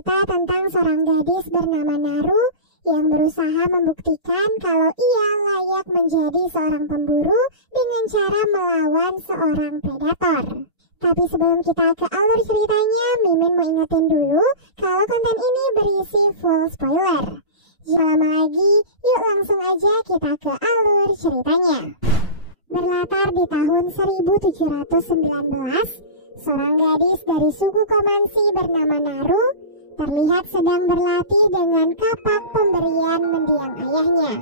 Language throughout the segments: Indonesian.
cerita tentang seorang gadis bernama Naru yang berusaha membuktikan kalau ia layak menjadi seorang pemburu dengan cara melawan seorang predator. Tapi sebelum kita ke alur ceritanya, Mimin mau ingetin dulu kalau konten ini berisi full spoiler. Jangan lama lagi, yuk langsung aja kita ke alur ceritanya. Berlatar di tahun 1719, seorang gadis dari suku Komansi bernama Naru terlihat sedang berlatih dengan kapak pemberian mendiang ayahnya.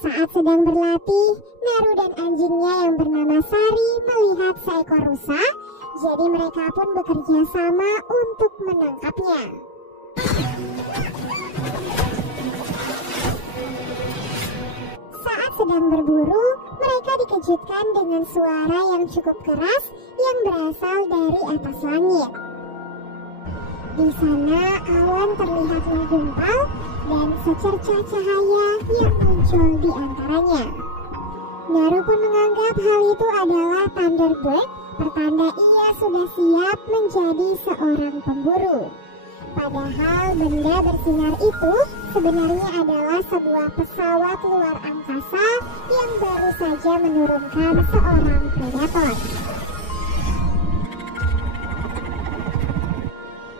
Saat sedang berlatih, Naru dan anjingnya yang bernama Sari melihat seekor rusa, jadi mereka pun bekerja sama untuk menangkapnya. Saat sedang berburu, mereka dikejutkan dengan suara yang cukup keras yang berasal dari atas langit. Di sana awan terlihat menggumpal dan secercah cahaya yang muncul di antaranya. Naru pun menganggap hal itu adalah Thunderbird, pertanda ia sudah siap menjadi seorang pemburu. Padahal benda bersinar itu sebenarnya adalah sebuah pesawat luar angkasa yang baru saja menurunkan seorang predator.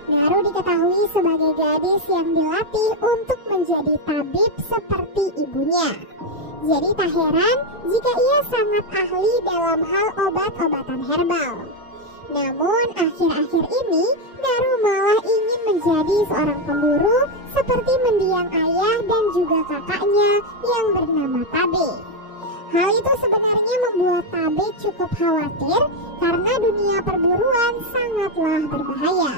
Naru diketahui sebagai gadis yang dilatih untuk menjadi tabib seperti ibunya. Jadi tak heran jika ia sangat ahli dalam hal obat-obatan herbal. Namun akhir-akhir ini Naru malah ingin menjadi seorang pemburu seperti mendiang ayah dan juga kakaknya yang bernama Tabe. Hal itu sebenarnya membuat Tabe cukup khawatir karena dunia perburuan sangatlah berbahaya.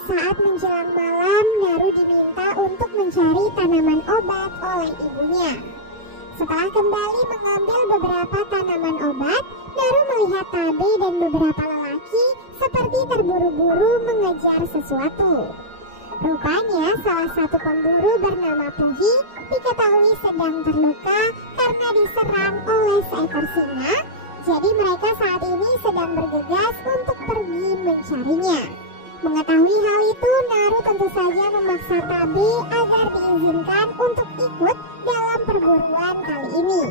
Saat menjelang malam, Naru diminta untuk mencari tanaman obat oleh ibunya. Setelah kembali mengambil beberapa tanaman obat, Naru melihat Tabe dan beberapa lelaki seperti terburu-buru mengejar sesuatu. Rupanya salah satu pemburu bernama Puhi diketahui sedang terluka karena diserang oleh seekor singa. Jadi mereka saat ini sedang bergegas untuk pergi mencarinya. Mengetahui hal itu, Naru tentu saja memaksa Tabe agar diizinkan untuk ikut dalam perburuan kali ini.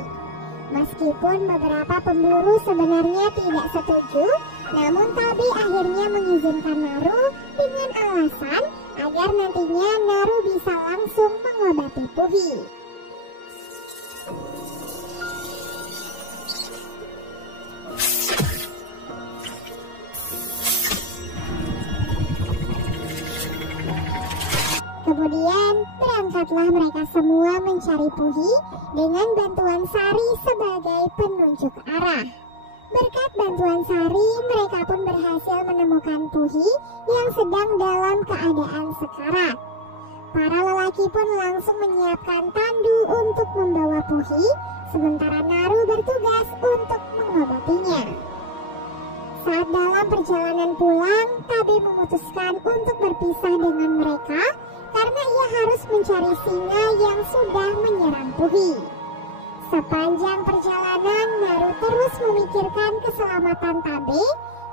Meskipun beberapa pemburu sebenarnya tidak setuju, namun Tabe akhirnya mengizinkan Naru dengan alasan agar nantinya Naru bisa langsung mengobati Puhi. Kemudian berangkatlah mereka semua mencari Puhi dengan bantuan Sari sebagai penunjuk arah. Berkat bantuan Sari, mereka pun berhasil menemukan Puhi yang sedang dalam keadaan sekarat. Para lelaki pun langsung menyiapkan tandu untuk membawa Puhi, sementara Naru bertugas untuk mengobatinya. Saat dalam perjalanan pulang, Tabe memutuskan untuk berpisah dengan mereka karena ia harus mencari singa yang sudah menyerang Puhi. Sepanjang perjalanan, Naru terus memikirkan keselamatan Tabe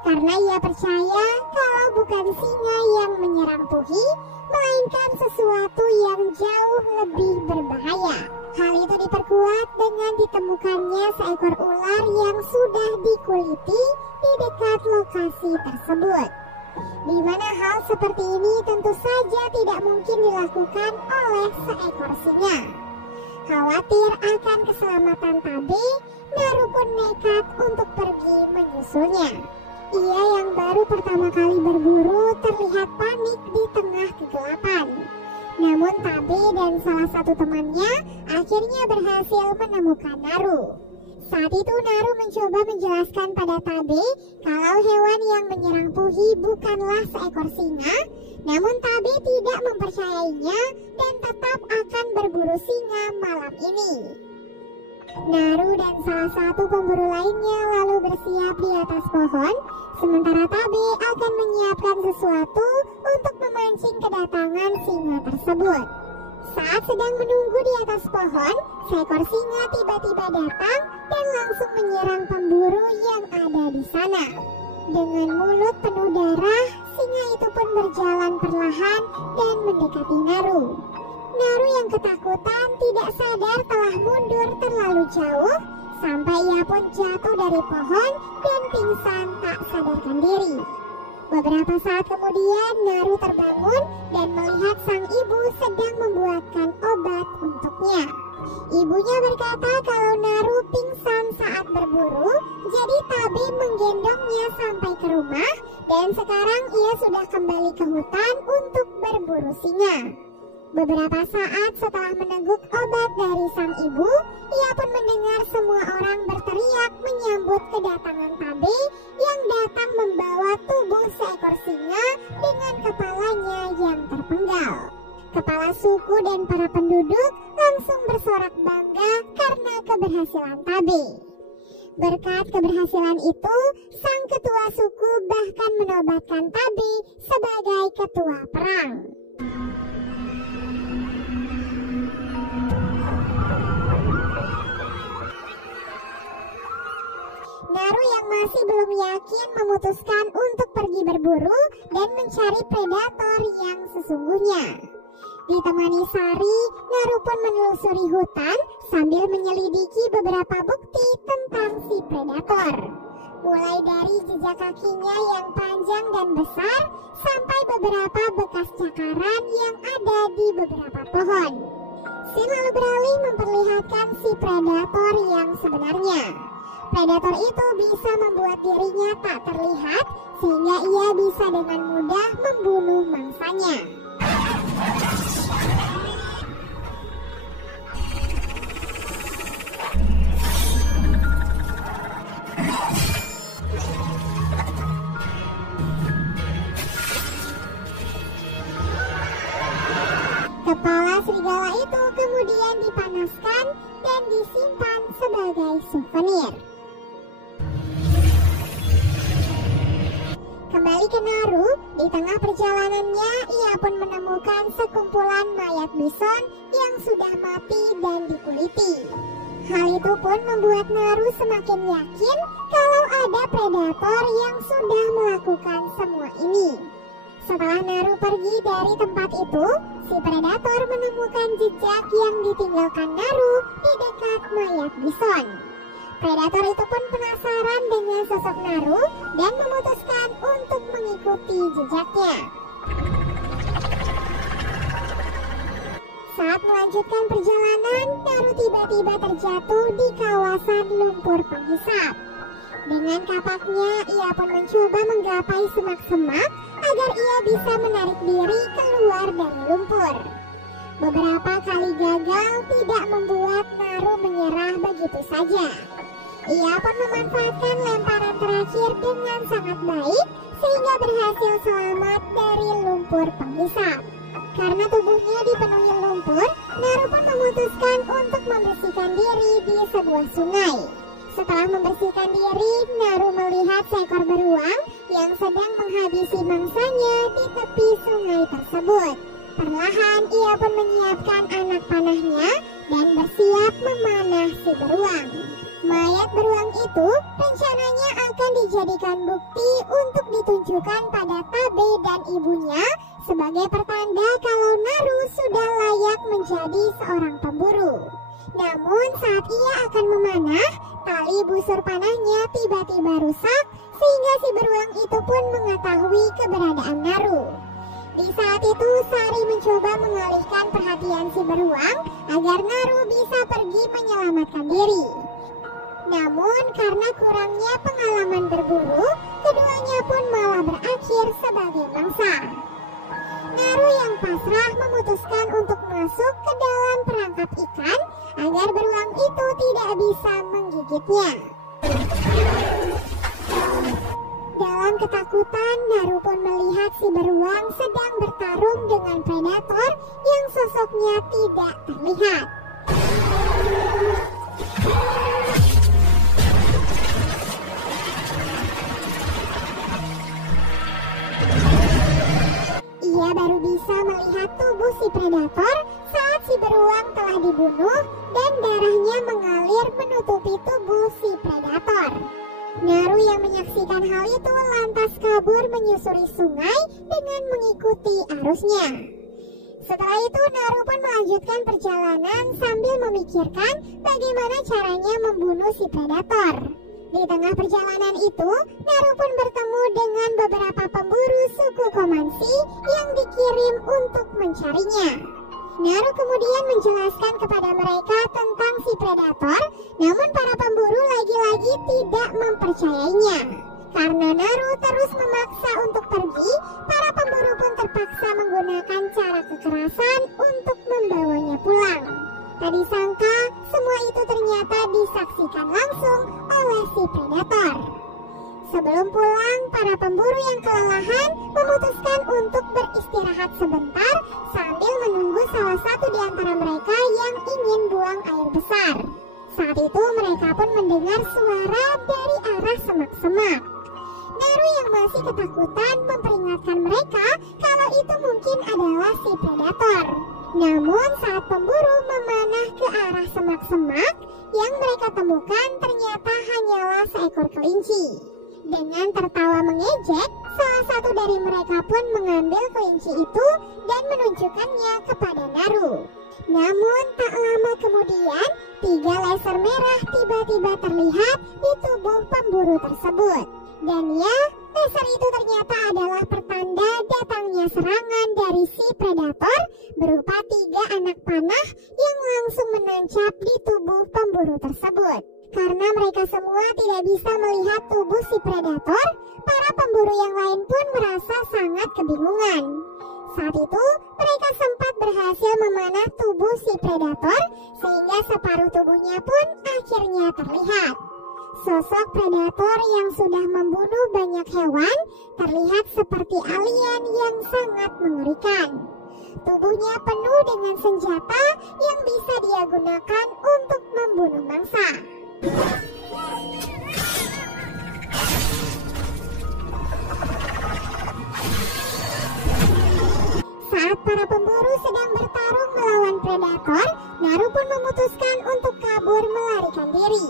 karena ia percaya kalau bukan singa yang menyerang Puhi, melainkan sesuatu yang jauh lebih berbahaya. Hal itu diperkuat dengan ditemukannya seekor ular yang sudah dikuliti di dekat lokasi tersebut. Di mana hal seperti ini tentu saja tidak mungkin dilakukan oleh seekor singa. Khawatir akan keselamatan Tabe, Naru pun nekat untuk pergi menyusulnya. Ia yang baru pertama kali berburu terlihat panik di tengah kegelapan. Namun Tabe dan salah satu temannya akhirnya berhasil menemukan Naru. Saat itu Naru mencoba menjelaskan pada Tabe kalau hewan yang menyerang Puhi bukanlah seekor singa, namun Tabe tidak mempercayainya dan tetap akan berburu singa malam ini. Naru dan salah satu pemburu lainnya lalu bersiap di atas pohon, sementara Tabe akan menyiapkan sesuatu untuk memancing kedatangan singa tersebut. Saat sedang menunggu di atas pohon, seekor singa tiba-tiba datang dan langsung menyerang pemburu yang ada di sana. Dengan mulut penuh darah, singa itu pun berjalan perlahan dan mendekati Naru. Naru yang ketakutan tidak sadar telah mundur terlalu jauh, sampai ia pun jatuh dari pohon dan pingsan tak sadarkan diri. Beberapa saat kemudian Naru terbangun dan melihat sang ibu sedang membuatkan obat untuknya. Ibunya berkata kalau Naru pingsan saat berburu, jadi Tabe menggendongnya sampai ke rumah dan sekarang ia sudah kembali ke hutan untuk berburu singa. Beberapa saat setelah meneguk obat dari sang ibu, ia pun mendengar semua orang berteriak menyambut kedatangan Tabe yang datang membawa tubuh seekor singa dengan kepalanya yang terpenggal. Kepala suku dan para penduduk langsung bersorak bangga karena keberhasilan Tabe. Berkat keberhasilan itu, sang ketua suku bahkan menobatkan Tabe sebagai ketua perang. Naru yang masih belum yakin memutuskan untuk pergi berburu dan mencari predator yang sesungguhnya. Ditemani Sari, Naru pun menelusuri hutan sambil menyelidiki beberapa bukti tentang si predator. Mulai dari jejak kakinya yang panjang dan besar sampai beberapa bekas cakaran yang ada di beberapa pohon. Sin lalu beralih memperlihatkan si predator yang sebenarnya. Predator itu bisa membuat dirinya tak terlihat sehingga ia bisa dengan mudah membunuh mangsanya. Kepala serigala itu kemudian dipanaskan dan disimpan sebagai souvenir. Kembali ke Naru, di tengah perjalanannya ia pun menemukan sekumpulan mayat bison yang sudah mati dan dikuliti. Hal itu pun membuat Naru semakin yakin kalau ada predator yang sudah melakukan semua ini. Setelah Naru pergi dari tempat itu, si predator menemukan jejak yang ditinggalkan Naru di dekat mayat bison. Predator itu pun penasaran dengan sosok Naru dan memutuskan untuk mengikuti jejaknya. Saat melanjutkan perjalanan, Naru tiba-tiba terjatuh di kawasan lumpur penghisap. Dengan kapaknya, ia pun mencoba menggapai semak-semak agar ia bisa menarik diri keluar dari lumpur. Beberapa kali gagal tidak membuat Naru menyerah begitu saja. Ia pun memanfaatkan lemparan terakhir dengan sangat baik sehingga berhasil selamat dari lumpur penghisap. Karena tubuhnya dipenuhi lumpur, Naru pun memutuskan untuk membersihkan diri di sebuah sungai. Setelah membersihkan diri, Naru melihat seekor beruang yang sedang menghabisi mangsanya di tepi sungai tersebut. Perlahan ia pun menyiapkan anak panahnya dan bersiap memanah si beruang. Mayat beruang itu rencananya akan dijadikan bukti untuk ditunjukkan pada Tabe dan ibunya sebagai pertanda kalau Naru sudah layak menjadi seorang pemburu. Namun saat ia akan memanah, tali busur panahnya tiba-tiba rusak sehingga si beruang itu pun mengetahui keberadaan Naru. Di saat itu Sari mencoba mengalihkan perhatian si beruang agar Naru bisa pergi menyelamatkan diri. Namun karena kurangnya pengalaman berburu, keduanya pun malah berakhir sebagai mangsa. Naru yang pasrah memutuskan untuk masuk ke dalam perangkap ikan agar beruang itu tidak bisa menggigitnya. Dalam ketakutan, Naru pun melihat si beruang sedang bertarung dengan predator yang sosoknya tidak terlihat. Ia baru bisa melihat tubuh si predator saat si beruang telah dibunuh dan darahnya mengalir menutupi tubuh si predator. Naru yang menyaksikan hal itu lantas kabur menyusuri sungai dengan mengikuti arusnya. Setelah itu Naru pun melanjutkan perjalanan sambil memikirkan bagaimana caranya membunuh si predator. Di tengah perjalanan itu, Naru pun bertemu dengan beberapa pemburu suku Komansi yang dikirim untuk mencarinya. Naru kemudian menjelaskan kepada mereka tentang si predator, namun para pemburu lagi-lagi tidak mempercayainya. Karena Naru terus memaksa untuk pergi, para pemburu pun terpaksa menggunakan cara kekerasan untuk membawanya pulang. Tak disangka, semua itu ternyata disaksikan langsung oleh si predator. Sebelum pulang, para pemburu yang kelelahan memutuskan untuk beristirahat sebentar sambil menunggu salah satu di antara mereka yang ingin buang air besar. Saat itu mereka pun mendengar suara dari arah semak-semak. Naru yang masih ketakutan memperingatkan mereka kalau itu mungkin adalah si predator. Namun saat pemburu memanah ke arah semak-semak, yang mereka temukan ternyata hanyalah seekor kelinci. Dengan tertawa mengejek, salah satu dari mereka pun mengambil kelinci itu dan menunjukkannya kepada Naru. Namun tak lama kemudian, 3 laser merah tiba-tiba terlihat di tubuh pemburu tersebut. Dan ya, laser itu ternyata adalah pertanda datangnya serangan dari si predator berupa 3 anak panah yang langsung menancap di tubuh pemburu tersebut. Karena mereka semua tidak bisa melihat tubuh si predator, para pemburu yang lain pun merasa sangat kebingungan. Saat itu, mereka sempat berhasil memanah tubuh si predator sehingga separuh tubuhnya pun akhirnya terlihat. Sosok predator yang sudah membunuh banyak hewan terlihat seperti alien yang sangat mengerikan. Tubuhnya penuh dengan senjata yang bisa dia gunakan untuk membunuh mangsa. Saat para pemburu sedang bertarung melawan predator, Naru pun memutuskan untuk kabur melarikan diri.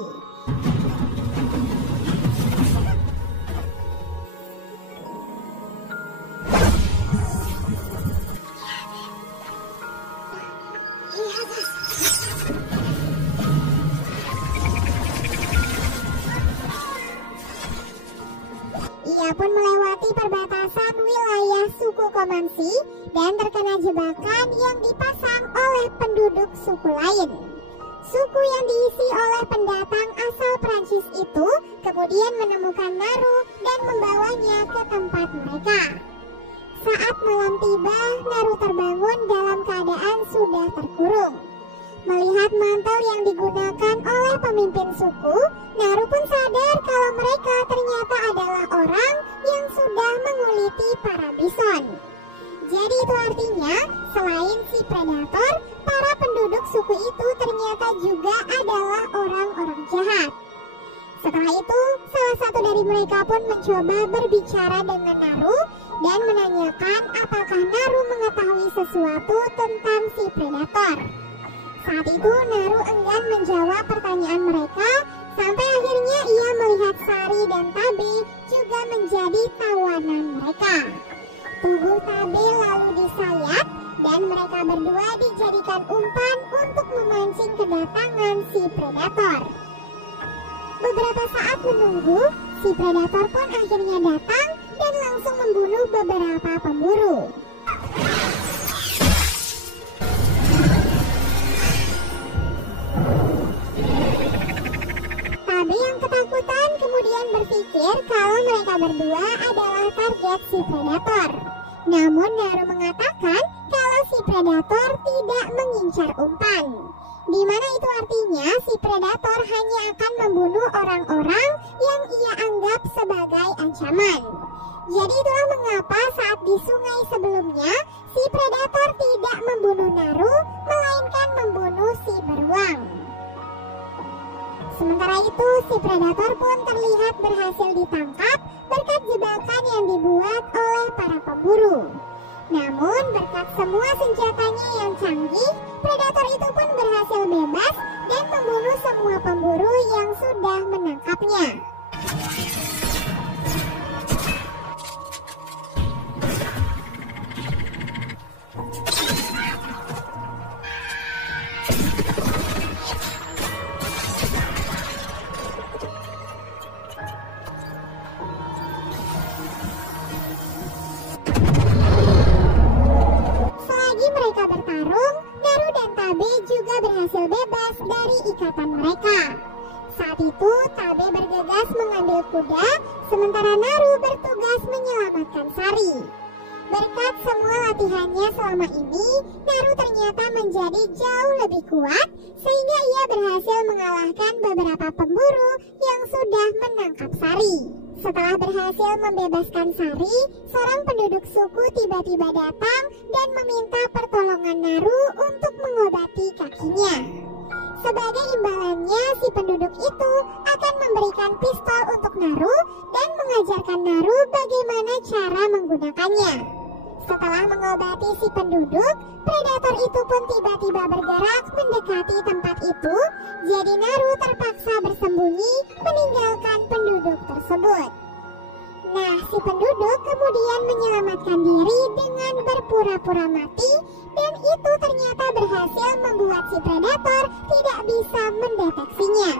Ia pun melewati perbatasan wilayah suku Komansi dan terkena jebakan yang dipasang oleh penduduk suku lain. Suku yang diisi oleh pendatang asal Prancis itu kemudian menemukan Naru dan membawanya ke tempat mereka. Saat malam tiba, Naru terbangun dalam keadaan sudah terkurung. Melihat mantel yang digunakan oleh pemimpin suku, Naru pun sadar kalau mereka ternyata adalah orang yang sudah menguliti para bison. Jadi itu artinya, selain si predator, para penduduk suku itu ternyata juga adalah orang-orang jahat. Setelah itu, salah satu dari mereka pun mencoba berbicara dengan Naru dan menanyakan apakah Naru mengetahui sesuatu tentang si predator. Saat itu Naru enggan menjawab pertanyaan mereka sampai akhirnya ia melihat Sari dan Tabe juga menjadi tawanan mereka. Tubuh Tabe lalu disayat dan mereka berdua dijadikan umpan untuk memancing kedatangan si predator. Beberapa saat menunggu, si predator pun akhirnya datang dan langsung membunuh beberapa pemburu. Tabe yang ketakutan kemudian berpikir kalau mereka berdua adalah target si predator. Namun Naru mengatakan kalau si predator tidak mengincar umpan. Di mana itu artinya si predator hanya akan membunuh orang-orang yang ia anggap sebagai ancaman. Jadi itulah mengapa saat di sungai sebelumnya si predator tidak membunuh Naru, melainkan membunuh si beruang. Sementara itu si predator pun terlihat berhasil ditangkap berkat jebakan yang dibuat oleh para pemburu. Namun berkat semua senjatanya yang canggih, predator itu pun berhasil bebas dan membunuh semua pemburu yang sudah menangkapnya. Mereka bertarung, Naru dan Tabe juga berhasil bebas dari ikatan mereka. Saat itu Tabe bergegas mengambil kuda, sementara Naru bertugas menyelamatkan Sari. Berkat semua latihannya selama ini, Naru ternyata menjadi jauh lebih kuat, sehingga ia berhasil mengalahkan beberapa pemburu yang sudah menangkap Sari. Setelah berhasil membebaskan Sari, seorang penduduk suku tiba-tiba datang dan meminta pertolongan Naru untuk mengobati kakinya. Sebagai imbalannya, si penduduk itu akan memberikan pistol untuk Naru dan mengajarkan Naru bagaimana cara menggunakannya. Setelah mengobati si penduduk, predator itu pun tiba-tiba bergerak mendekati tempat itu, jadi Naru terpaksa bersembunyi meninggalkan penduduk tersebut. Nah, si penduduk kemudian menyelamatkan diri dengan berpura-pura mati, dan itu ternyata berhasil membuat si predator tidak bisa mendeteksinya.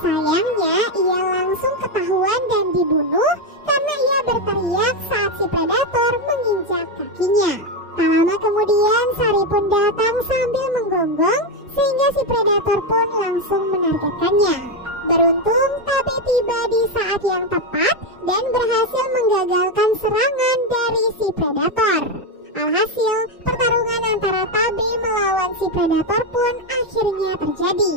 Sayangnya, ia langsung ketahuan dan dibunuh karena ia berteriak saat si predator menginjak kakinya. Tak lama kemudian, Sari pun datang sambil menggonggong, sehingga si predator pun langsung menargetkannya. Beruntung, Tabe tiba di saat yang tepat dan berhasil menggagalkan serangan dari si predator. Alhasil, pertarungan antara Tabe melawan si predator pun akhirnya terjadi.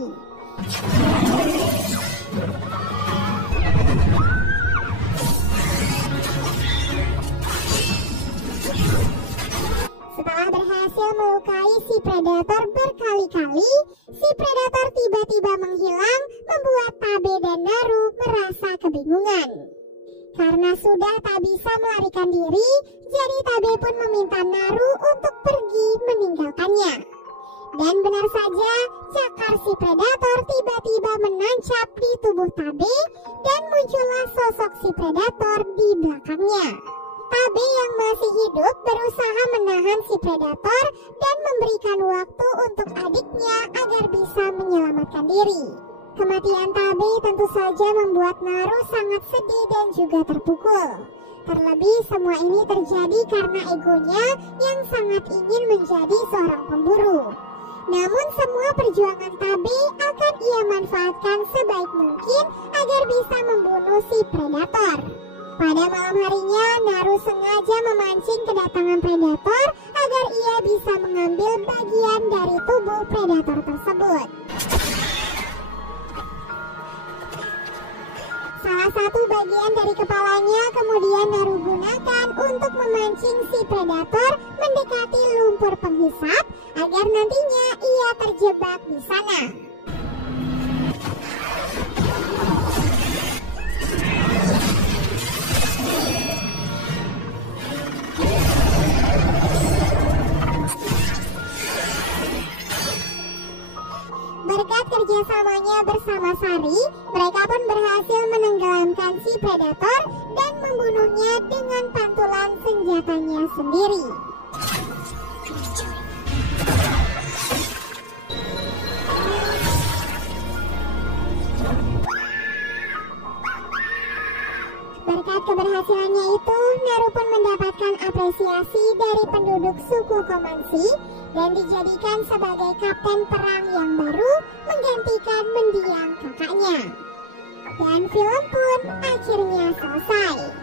Setelah berhasil melukai si predator berkali-kali, si predator tiba-tiba menghilang, membuat Tabe dan Naru merasa kebingungan. Karena sudah tak bisa melarikan diri, jadi Tabe pun meminta Naru untuk pergi meninggalkannya. Dan benar saja, cakar si predator tiba-tiba menancap di tubuh Tabe dan muncullah sosok si predator di belakangnya. Tabe yang masih hidup berusaha menahan si predator dan memberikan waktu untuk adiknya agar bisa menyelamatkan diri. Kematian Tabe tentu saja membuat Naru sangat sedih dan juga terpukul. Terlebih semua ini terjadi karena egonya yang sangat ingin menjadi seorang pemburu. Namun semua perjuangan Tabe akan ia manfaatkan sebaik mungkin agar bisa membunuh si predator. Pada malam harinya, Naru sengaja memancing kedatangan predator agar ia bisa mengambil bagian dari tubuh predator tersebut. Salah satu bagian dari kepalanya kemudian Naru gunakan untuk memancing si predator mendekati lumpur penghisap agar nantinya ia terjebak di sana. Berkat kerjasamanya bersama Sari, mereka pun berhasil menenggelamkan si predator dan membunuhnya dengan pantulan senjatanya sendiri. Berkat keberhasilannya itu, Naru pun mendapatkan apresiasi dari penduduk suku Komansi dan dijadikan sebagai kapten perang yang baru menggantikan mendiang kakaknya. Dan film pun akhirnya selesai.